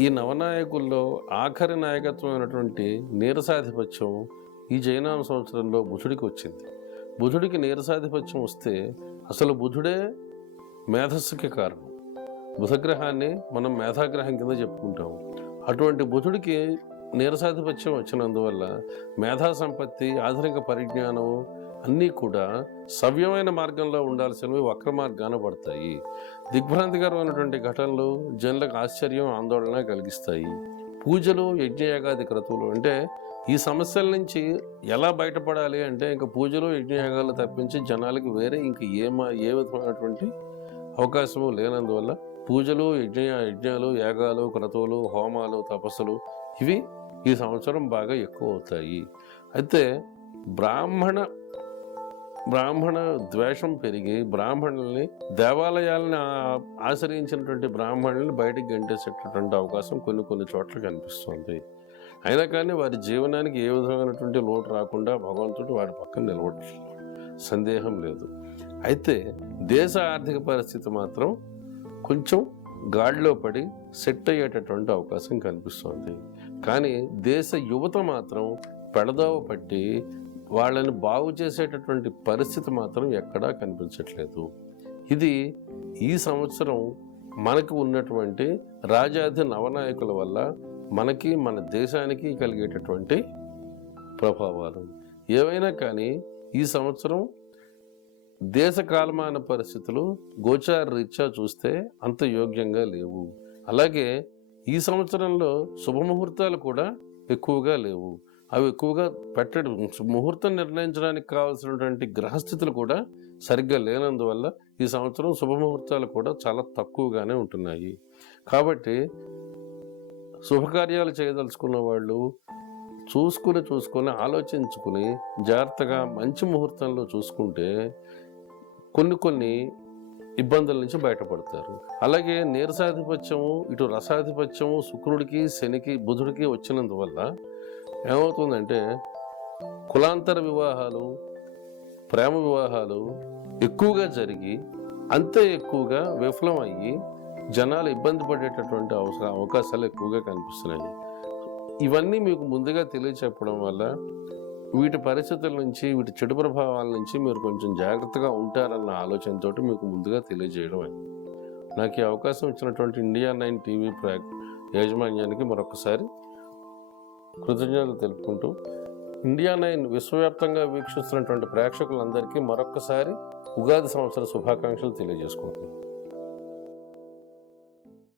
ఈ నవనాయకుల్లో ఆఖరి నాయకత్వం అయినటువంటి నీరసాధిపత్యం ఈ జైనామ సంవత్సరంలో బుధుడికి వచ్చింది. బుధుడికి నీరసాధిపత్యం వస్తే అసలు బుధుడే మేధస్సుకి కారణం. బుధగ్రహాన్ని మనం మేధాగ్రహం కింద చెప్పుకుంటాం. అటువంటి బుధుడికి నీరసాధిపత్యం వచ్చినందువల్ల మేధా సంపత్తి, ఆధునిక పరిజ్ఞానం అన్నీ కూడా సవ్యమైన మార్గంలో ఉండాల్సినవి వక్ర మార్గాన పడతాయి. దిగ్భ్రాంతికరమైనటువంటి ఘటనలు జనులకు ఆశ్చర్యం, ఆందోళన కలిగిస్తాయి. పూజలు, యజ్ఞయాగాది క్రతువులు అంటే ఈ సమస్యల నుంచి ఎలా బయటపడాలి అంటే ఇంకా పూజలు, యజ్ఞయాగాలు తప్పించి జనాలకి వేరే ఇంక ఏ విధమైనటువంటి అవకాశము లేనందువల్ల పూజలు, యజ్ఞాలు, యాగాలు, క్రతువులు, హోమాలు, తపస్సులు ఇవి ఈ సంవత్సరం బాగా ఎక్కువ అవుతాయి. అయితే బ్రాహ్మణ ద్వేషం పెరిగి బ్రాహ్మణుల్ని, దేవాలయాలను ఆశ్రయించినటువంటి బ్రాహ్మణుల్ని బయటికి గంటేసేటటువంటి అవకాశం కొన్ని చోట్ల కనిపిస్తుంది. అయినా కానీ వారి జీవనానికి ఏ విధమైనటువంటి లోటు రాకుండా భగవంతుడు వారి పక్కన నిలబడి సందేహం లేదు. అయితే దేశ ఆర్థిక పరిస్థితి మాత్రం కొంచెం గాడిలో పడి సెట్ అయ్యేటటువంటి అవకాశం కనిపిస్తుంది. కానీ దేశ యువత మాత్రం పెడదోవ పట్టి వాళ్ళని బాగు చేసేటటువంటి పరిస్థితి మాత్రం ఎక్కడా కనిపించట్లేదు. ఇది ఈ సంవత్సరం మనకు ఉన్నటువంటి రాజాది నవనాయకుల వల్ల మనకి, మన దేశానికి కలిగేటటువంటి ప్రభావాలు. ఏవైనా కానీ ఈ సంవత్సరం దేశ కాలమాన పరిస్థితులు గోచార రీత్యా చూస్తే అంత యోగ్యంగా లేవు. అలాగే ఈ సంవత్సరంలో శుభముహూర్తాలు కూడా ఎక్కువగా లేవు. అవి ఎక్కువగా పెట్టడం, ముహూర్తం నిర్ణయించడానికి కావాల్సినటువంటి గ్రహస్థితులు కూడా సరిగ్గా లేనందువల్ల ఈ సంవత్సరం శుభముహూర్తాలు కూడా చాలా తక్కువగానే ఉంటున్నాయి. కాబట్టి శుభకార్యాలు చేయదలుచుకున్న వాళ్ళు చూసుకుని ఆలోచించుకుని జాగ్రత్తగా మంచి ముహూర్తంలో చూసుకుంటే కొన్ని ఇబ్బందుల నుంచి బయటపడతారు. అలాగే నీరసాధిపత్యము, ఇటు రసాధిపత్యము శుక్రుడికి, శనికి, బుధుడికి వచ్చినందువల్ల ఏమవుతుందంటే కులాంతర వివాహాలు, ప్రేమ వివాహాలు ఎక్కువగా జరిగి అంతే ఎక్కువగా విఫలం అయ్యి జనాలు ఇబ్బంది పడేటటువంటి అవకాశాలు ఎక్కువగా కనిపిస్తున్నాయి. ఇవన్నీ మీకు ముందుగా తెలియచెప్పడం వల్ల వీటి పరిస్థితుల నుంచి, వీటి చెడు ప్రభావాల నుంచి మీరు కొంచెం జాగ్రత్తగా ఉంటారన్న ఆలోచనతో మీకు ముందుగా తెలియజేయడం అయింది. నాకు ఈ అవకాశం ఇచ్చినటువంటి ఇండియా 9 టీవీ యాజమాన్యానికి మరొకసారి కృతజ్ఞతలు తెలుపుకుంటూ, ఇండియా 9 విశ్వవ్యాప్తంగా వీక్షిస్తున్నటువంటి ప్రేక్షకులందరికీ మరొక్కసారి ఉగాది సంవత్సర శుభాకాంక్షలు తెలియజేసుకుంటున్నాను.